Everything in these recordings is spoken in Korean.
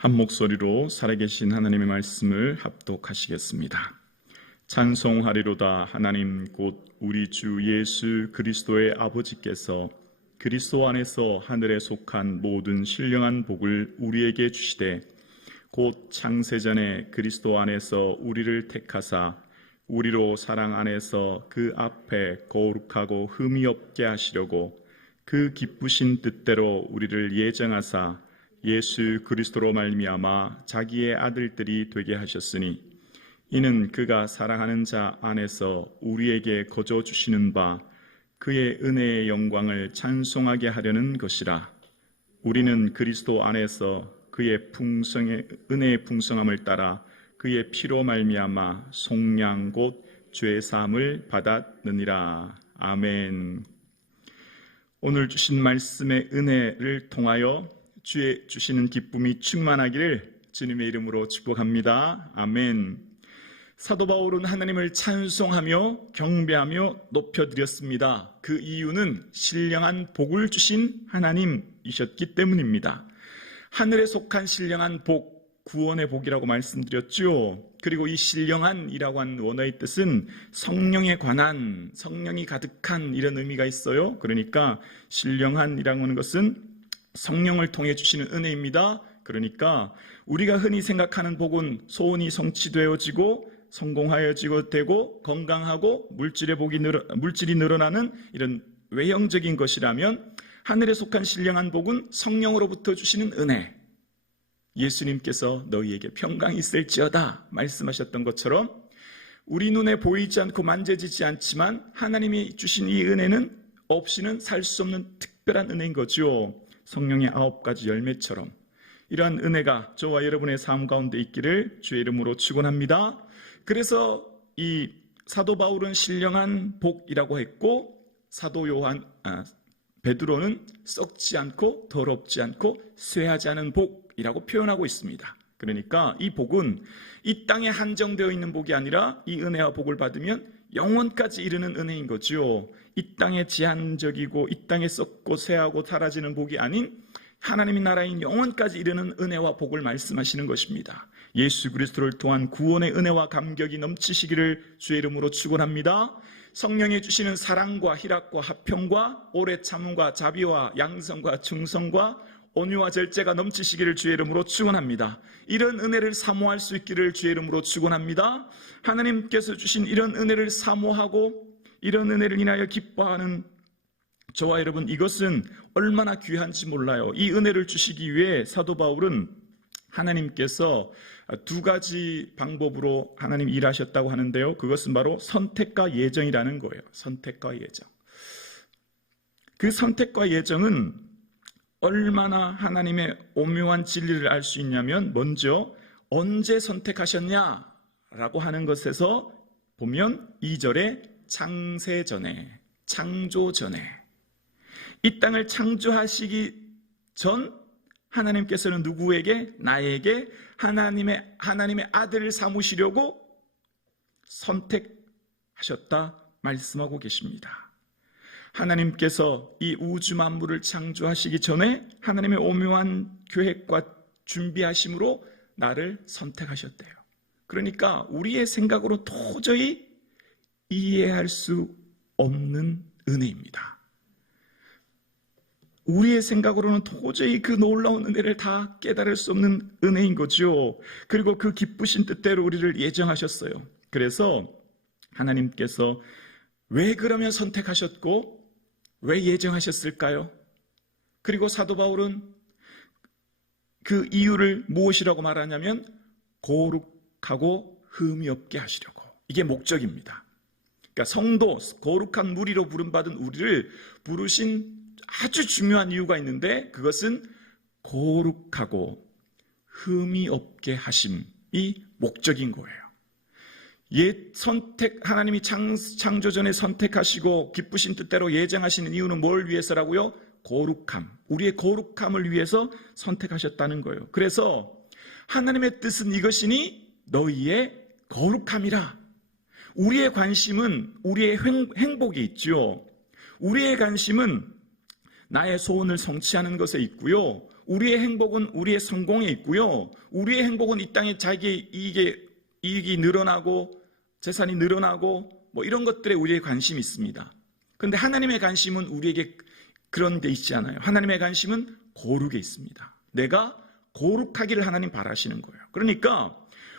한 목소리로 살아계신 하나님의 말씀을 합독하시겠습니다. 찬송하리로다. 하나님 곧 우리 주 예수 그리스도의 아버지께서 그리스도 안에서 하늘에 속한 모든 신령한 복을 우리에게 주시되 곧 창세전에 그리스도 안에서 우리를 택하사 우리로 사랑 안에서 그 앞에 거룩하고 흠이 없게 하시려고 그 기쁘신 뜻대로 우리를 예정하사 예수 그리스도로 말미암아 자기의 아들들이 되게 하셨으니 이는 그가 사랑하는 자 안에서 우리에게 거저 주시는 바 그의 은혜의 영광을 찬송하게 하려는 것이라. 우리는 그리스도 안에서 그의 은혜의 풍성함을 따라 그의 피로 말미암아 속량 곧 죄 사함을 받았느니라. 아멘. 오늘 주신 말씀의 은혜를 통하여 주의 주시는 기쁨이 충만하기를 주님의 이름으로 축복합니다. 아멘. 사도 바울은 하나님을 찬송하며 경배하며 높여드렸습니다. 그 이유는 신령한 복을 주신 하나님이셨기 때문입니다. 하늘에 속한 신령한 복, 구원의 복이라고 말씀드렸죠. 그리고 이 신령한이라고 하는 원어의 뜻은 성령에 관한, 성령이 가득한 이런 의미가 있어요. 그러니까 신령한이라고 하는 것은 성령을 통해 주시는 은혜입니다. 그러니까 우리가 흔히 생각하는 복은 소원이 성취되어지고 성공하여지고 되고 건강하고 물질이 늘어나는 이런 외형적인 것이라면 하늘에 속한 신령한 복은 성령으로부터 주시는 은혜, 예수님께서 너희에게 평강이 있을지어다 말씀하셨던 것처럼 우리 눈에 보이지 않고 만져지지 않지만 하나님이 주신 이 은혜는 없이는 살 수 없는 특별한 은혜인 거죠. 성령의 9가지 열매처럼 이러한 은혜가 저와 여러분의 삶 가운데 있기를 주의 이름으로 축원합니다. 그래서 이 사도 바울은 신령한 복이라고 했고 베드로는 썩지 않고 더럽지 않고 쇠하지 않은 복이라고 표현하고 있습니다. 그러니까 이 복은 이 땅에 한정되어 있는 복이 아니라 이 은혜와 복을 받으면 영원까지 이르는 은혜인 거죠. 이 땅에 제한적이고 이 땅에 썩고 쇠하고 사라지는 복이 아닌 하나님의 나라인 영원까지 이르는 은혜와 복을 말씀하시는 것입니다. 예수 그리스도를 통한 구원의 은혜와 감격이 넘치시기를 주의 이름으로 축원합니다. 성령이 주시는 사랑과 희락과 화평과 오래 참음과 자비와 양성과 충성과 온유와 절제가 넘치시기를 주의 이름으로 축원합니다. 이런 은혜를 사모할 수 있기를 주의 이름으로 축원합니다. 하나님께서 주신 이런 은혜를 사모하고 이런 은혜를 인하여 기뻐하는 저와 여러분, 이것은 얼마나 귀한지 몰라요. 이 은혜를 주시기 위해 사도 바울은 하나님께서 2가지 방법으로 하나님 일하셨다고 하는데요. 그것은 바로 선택과 예정이라는 거예요. 선택과 예정. 그 선택과 예정은 얼마나 하나님의 오묘한 진리를 알 수 있냐면 먼저 언제 선택하셨냐라고 하는 것에서 보면 2절에 창세 전에, 창조 전에, 이 땅을 창조하시기 전 하나님께서는 누구에게? 나에게 하나님의 아들을 삼으시려고 선택하셨다 말씀하고 계십니다. 하나님께서 이 우주 만물을 창조하시기 전에 하나님의 오묘한 계획과 준비하심으로 나를 선택하셨대요. 그러니까 우리의 생각으로 도저히 이해할 수 없는 은혜입니다. 우리의 생각으로는 도저히 그 놀라운 은혜를 다 깨달을 수 없는 은혜인 거죠. 그리고 그 기쁘신 뜻대로 우리를 예정하셨어요. 그래서 하나님께서 왜 그러면 선택하셨고 왜 예정하셨을까요? 그리고 사도 바울은 그 이유를 무엇이라고 말하냐면 거룩하고 흠이 없게 하시려고. 이게 목적입니다. 그러니까 성도, 거룩한 무리로 부름받은 우리를 부르신 아주 중요한 이유가 있는데 그것은 거룩하고 흠이 없게 하심이 목적인 거예요. 하나님이 창조 전에 선택하시고 기쁘신 뜻대로 예정하시는 이유는 뭘 위해서라고요? 거룩함, 우리의 거룩함을 위해서 선택하셨다는 거예요. 그래서 하나님의 뜻은 이것이니 너희의 거룩함이라. 우리의 관심은 우리의 행복이 있죠. 우리의 관심은 나의 소원을 성취하는 것에 있고요. 우리의 행복은 우리의 성공에 있고요. 우리의 행복은 이 땅에 자기의 이익이 늘어나고 재산이 늘어나고 뭐 이런 것들에 우리의 관심이 있습니다. 그런데 하나님의 관심은 우리에게 그런 데 있지 않아요. 하나님의 관심은 거룩에 있습니다. 내가 거룩하기를 하나님 바라시는 거예요. 그러니까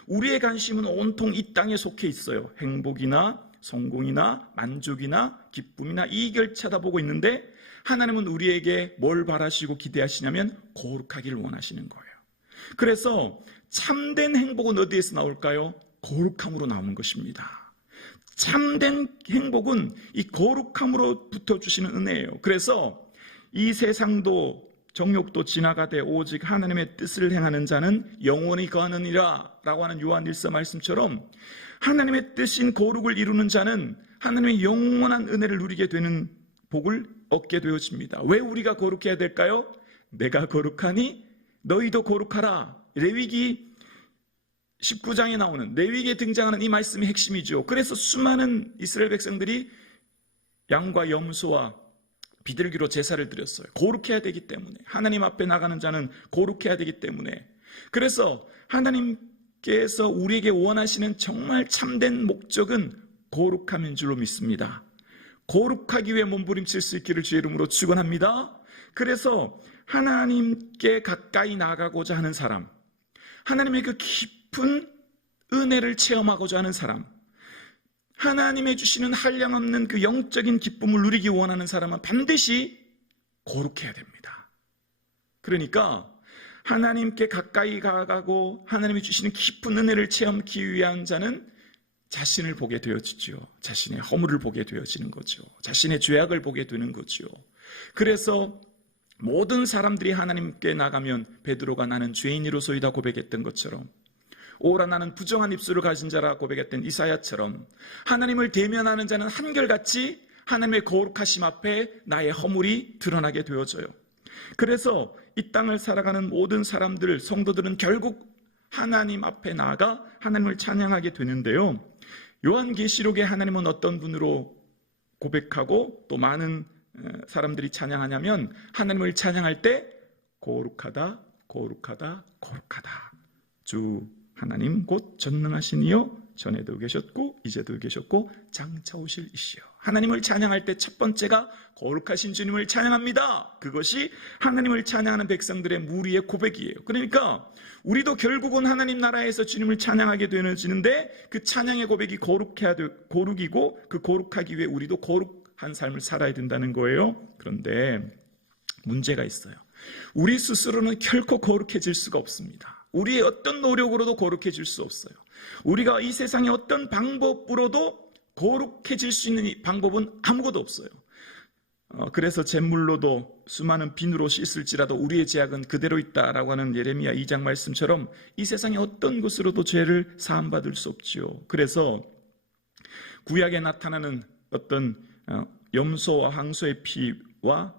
우리의 관심은 온통 이 땅에 속해 있어요. 행복이나 성공이나 만족이나 기쁨이나 이익을 쳐다보고 있는데 하나님은 우리에게 뭘 바라시고 기대하시냐면 거룩하기를 원하시는 거예요. 그래서 참된 행복은 어디에서 나올까요? 거룩함으로 나오는 것입니다. 참된 행복은 이 거룩함으로부터 주시는 은혜예요. 그래서 이 세상도 정욕도 지나가되 오직 하나님의 뜻을 행하는 자는 영원히 거하느니라 라고 하는 요한일서 말씀처럼 하나님의 뜻인 거룩을 이루는 자는 하나님의 영원한 은혜를 누리게 되는 복을 얻게 되어집니다. 왜 우리가 거룩해야 될까요? 내가 거룩하니 너희도 거룩하라. 레위기 19장에 나오는 레위기에 등장하는 이 말씀이 핵심이죠. 그래서 수많은 이스라엘 백성들이 양과 염소와 비둘기로 제사를 드렸어요. 거룩해야 되기 때문에. 하나님 앞에 나가는 자는 거룩해야 되기 때문에. 그래서 하나님께서 우리에게 원하시는 정말 참된 목적은 거룩함인 줄로 믿습니다. 거룩하기 위해 몸부림칠 수 있기를 주의 이름으로 축원합니다. 그래서 하나님께 가까이 나가고자 하는 사람, 하나님의 그 깊은 은혜를 체험하고자 하는 사람, 하나님의 주시는 한량없는 그 영적인 기쁨을 누리기 원하는 사람은 반드시 거룩해야 됩니다. 그러니까 하나님께 가까이 가고 하나님이 주시는 깊은 은혜를 체험하기 위한 자는 자신을 보게 되어지죠. 자신의 허물을 보게 되어지는 거죠. 자신의 죄악을 보게 되는 거죠. 그래서 모든 사람들이 하나님께 나가면 베드로가 나는 죄인이로소이다 고백했던 것처럼, 오라 나는 부정한 입술을 가진 자라 고백했던 이사야처럼 하나님을 대면하는 자는 한결같이 하나님의 거룩하심 앞에 나의 허물이 드러나게 되어져요. 그래서 이 땅을 살아가는 모든 사람들, 성도들은 결국 하나님 앞에 나아가 하나님을 찬양하게 되는데요. 요한계시록에 하나님은 어떤 분으로 고백하고 또 많은 사람들이 찬양하냐면 하나님을 찬양할 때 거룩하다 거룩하다 거룩하다 주 하나님 곧 전능하신 이여 전에도 계셨고 이제도 계셨고 장차 오실 이시여. 하나님을 찬양할 때 첫 번째가 거룩하신 주님을 찬양합니다. 그것이 하나님을 찬양하는 백성들의 무리의 고백이에요. 그러니까 우리도 결국은 하나님 나라에서 주님을 찬양하게 되어지는데 그 찬양의 고백이 거룩이고 그 거룩하기 위해 우리도 거룩한 삶을 살아야 된다는 거예요. 그런데 문제가 있어요. 우리 스스로는 결코 거룩해질 수가 없습니다. 우리의 어떤 노력으로도 거룩해질 수 없어요. 우리가 이 세상의 어떤 방법으로도 거룩해질 수 있는 방법은 아무것도 없어요. 그래서 잿물로도 수많은 비누로 씻을지라도 우리의 죄악은 그대로 있다라고 하는 예레미야 2장 말씀처럼 이 세상의 어떤 것으로도 죄를 사함받을 수 없지요. 그래서 구약에 나타나는 어떤 염소와 항소의 피와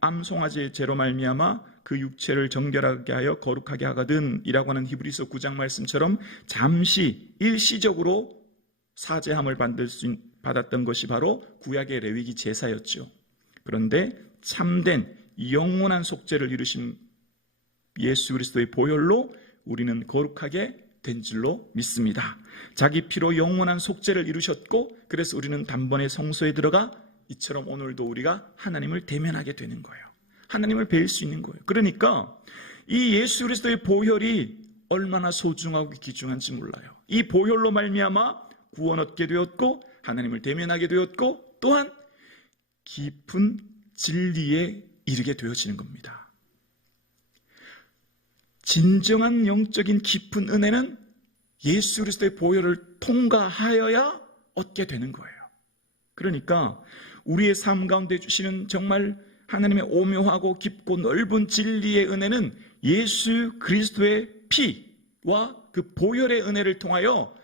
암송아지의 죄로 말미암아 그 육체를 정결하게 하여 거룩하게 하거든 이라고 하는 히브리서 9장 말씀처럼 잠시 일시적으로 사죄함을 받았던 것이 바로 구약의 레위기 제사였죠. 그런데 참된 영원한 속죄를 이루신 예수 그리스도의 보혈로 우리는 거룩하게 된 줄로 믿습니다. 자기 피로 영원한 속죄를 이루셨고 그래서 우리는 단번에 성소에 들어가 이처럼 오늘도 우리가 하나님을 대면하게 되는 거예요. 하나님을 뵐 수 있는 거예요. 그러니까 이 예수 그리스도의 보혈이 얼마나 소중하고 귀중한지 몰라요. 이 보혈로 말미암아 구원 얻게 되었고 하나님을 대면하게 되었고 또한 깊은 진리에 이르게 되어지는 겁니다. 진정한 영적인 깊은 은혜는 예수 그리스도의 보혈을 통과하여야 얻게 되는 거예요. 그러니까 우리의 삶 가운데 주시는 정말 하나님의 오묘하고 깊고 넓은 진리의 은혜는 예수 그리스도의 피와 그 보혈의 은혜를 통하여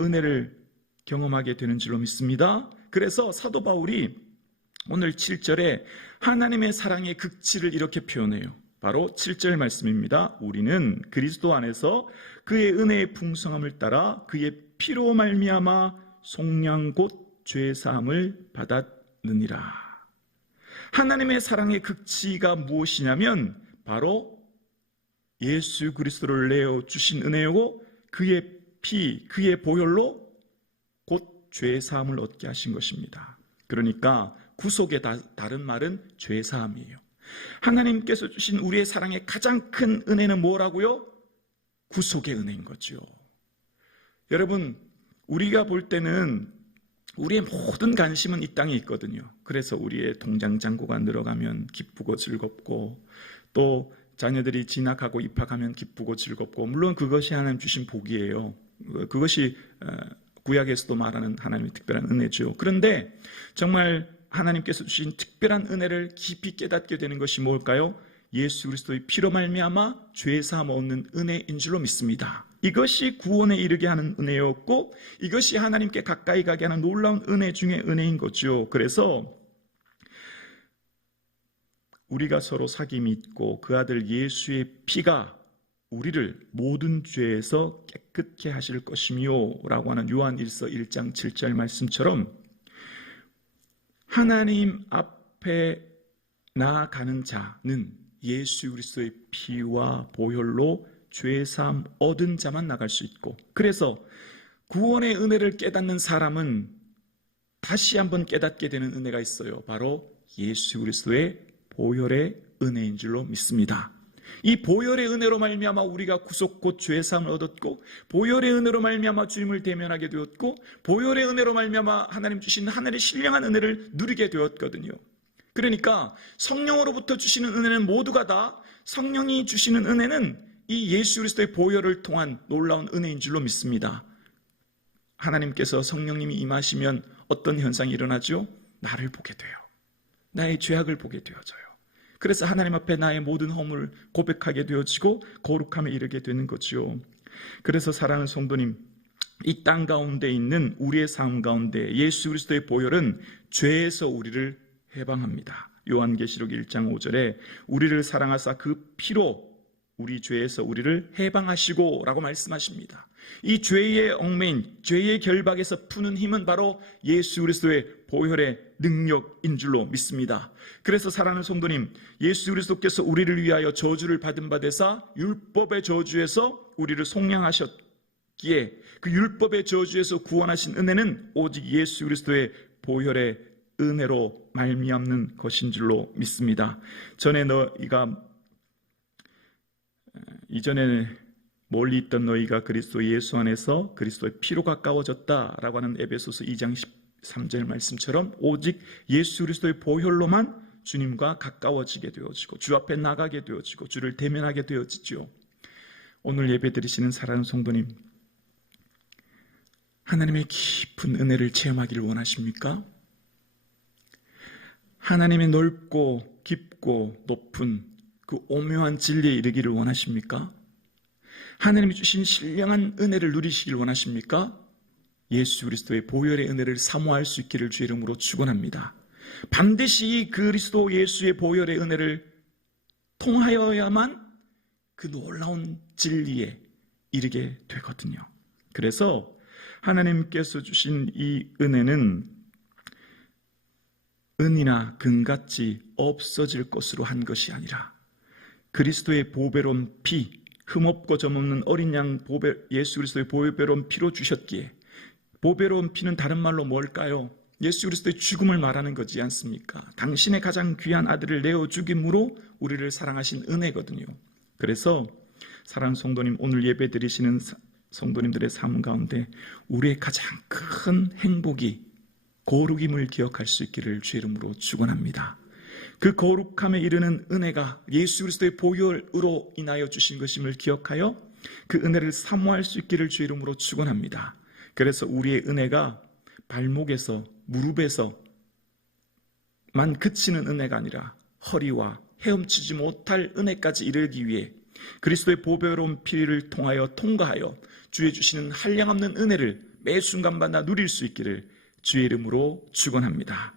은혜를 경험하게 되는 줄로 믿습니다. 그래서 사도 바울이 오늘 7절에 하나님의 사랑의 극치를 이렇게 표현해요. 바로 7절 말씀입니다. 우리는 그리스도 안에서 그의 은혜의 풍성함을 따라 그의 피로 말미암아 속량 곧 죄사함을 받았느니라. 하나님의 사랑의 극치가 무엇이냐면 바로 예수 그리스도를 내어 주신 은혜요 그의 피, 그의 보혈로 곧 죄 사함을 얻게 하신 것입니다. 그러니까 구속의 다른 말은 죄 사함이에요. 하나님께서 주신 우리의 사랑의 가장 큰 은혜는 뭐라고요? 구속의 은혜인 거죠. 여러분, 우리가 볼 때는 우리의 모든 관심은 이 땅에 있거든요. 그래서 우리의 통장 잔고가 늘어가면 기쁘고 즐겁고, 또 자녀들이 진학하고 입학하면 기쁘고 즐겁고, 물론 그것이 하나님 주신 복이에요. 그것이 구약에서도 말하는 하나님의 특별한 은혜죠. 그런데 정말 하나님께서 주신 특별한 은혜를 깊이 깨닫게 되는 것이 뭘까요? 예수 그리스도의 피로 말미암아 죄 사함 얻는 은혜인 줄로 믿습니다. 이것이 구원에 이르게 하는 은혜였고, 이것이 하나님께 가까이 가게 하는 놀라운 은혜 중에 은혜인 거죠. 그래서 우리가 서로 사귐이 있고 그 아들 예수의 피가 우리를 모든 죄에서 깨끗게 하실 것이며 라고 하는 요한 1서 1장 7절 말씀처럼, 하나님 앞에 나아가는 자는 예수 그리스도의 피와 보혈로 죄사함 얻은 자만 나갈 수 있고, 그래서 구원의 은혜를 깨닫는 사람은 다시 한번 깨닫게 되는 은혜가 있어요. 바로 예수 그리스도의 보혈의 은혜인 줄로 믿습니다. 이 보혈의 은혜로 말미암아 우리가 구속 곧 죄사함을 얻었고, 보혈의 은혜로 말미암아 주님을 대면하게 되었고, 보혈의 은혜로 말미암아 하나님 주신 하늘의 신령한 은혜를 누리게 되었거든요. 그러니까 성령으로부터 주시는 은혜는 모두가 다, 성령이 주시는 은혜는 이 예수 그리스도의 보혈을 통한 놀라운 은혜인 줄로 믿습니다. 하나님께서 성령님이 임하시면 어떤 현상이 일어나죠? 나를 보게 돼요. 나의 죄악을 보게 되어져요. 그래서 하나님 앞에 나의 모든 허물을 고백하게 되어지고 거룩함에 이르게 되는 거죠. 그래서 사랑하는 성도님, 이 땅 가운데 있는 우리의 삶 가운데 예수 그리스도의 보혈은 죄에서 우리를 해방합니다. 요한계시록 1장 5절에 우리를 사랑하사 그 피로 우리 죄에서 우리를 해방하시고 라고 말씀하십니다. 이 죄의 얽매인, 죄의 결박에서 푸는 힘은 바로 예수 그리스도의 보혈의 능력인 줄로 믿습니다. 그래서 사랑하는 성도님, 예수 그리스도께서 우리를 위하여 저주를 받은 바 되사 율법의 저주에서 우리를 속량하셨기에, 그 율법의 저주에서 구원하신 은혜는 오직 예수 그리스도의 보혈의 은혜로 말미암는 것인 줄로 믿습니다. 이전에 멀리 있던 너희가 그리스도 예수 안에서 그리스도의 피로 가까워졌다라고 하는 에베소서 2장 13절 말씀처럼 오직 예수 그리스도의 보혈로만 주님과 가까워지게 되어지고 주 앞에 나가게 되어지고 주를 대면하게 되어지죠. 오늘 예배 드리시는 사랑하는 성도님, 하나님의 깊은 은혜를 체험하기를 원하십니까? 하나님의 넓고 깊고 높은 그 오묘한 진리에 이르기를 원하십니까? 하나님이 주신 신령한 은혜를 누리시길 원하십니까? 예수 그리스도의 보혈의 은혜를 사모할 수 있기를 주의 이름으로 축원합니다. 반드시 그리스도 예수의 보혈의 은혜를 통하여야만 그 놀라운 진리에 이르게 되거든요. 그래서 하나님께서 주신 이 은혜는 은이나 금같이 없어질 것으로 한 것이 아니라 그리스도의 보배로운 피, 흠없고 점없는 어린 양 예수 그리스도의 보배로운 피로 주셨기에, 보배로운 피는 다른 말로 뭘까요? 예수 그리스도의 죽음을 말하는 거지 않습니까? 당신의 가장 귀한 아들을 내어 죽임으로 우리를 사랑하신 은혜거든요. 그래서 사랑하는 성도님, 오늘 예배 드리시는 성도님들의 삶 가운데 우리의 가장 큰 행복이 거룩임을 기억할 수 있기를 주의 이름으로 축원합니다. 그 거룩함에 이르는 은혜가 예수 그리스도의 보혈으로 인하여 주신 것임을 기억하여 그 은혜를 사모할 수 있기를 주의 이름으로 축원합니다. 그래서 우리의 은혜가 발목에서 무릎에서만 그치는 은혜가 아니라 허리와 헤엄치지 못할 은혜까지 이르기 위해 그리스도의 보배로운 피를 통하여 통과하여 주의 주시는 한량없는 은혜를 매 순간마다 누릴 수 있기를 주의 이름으로 축원합니다.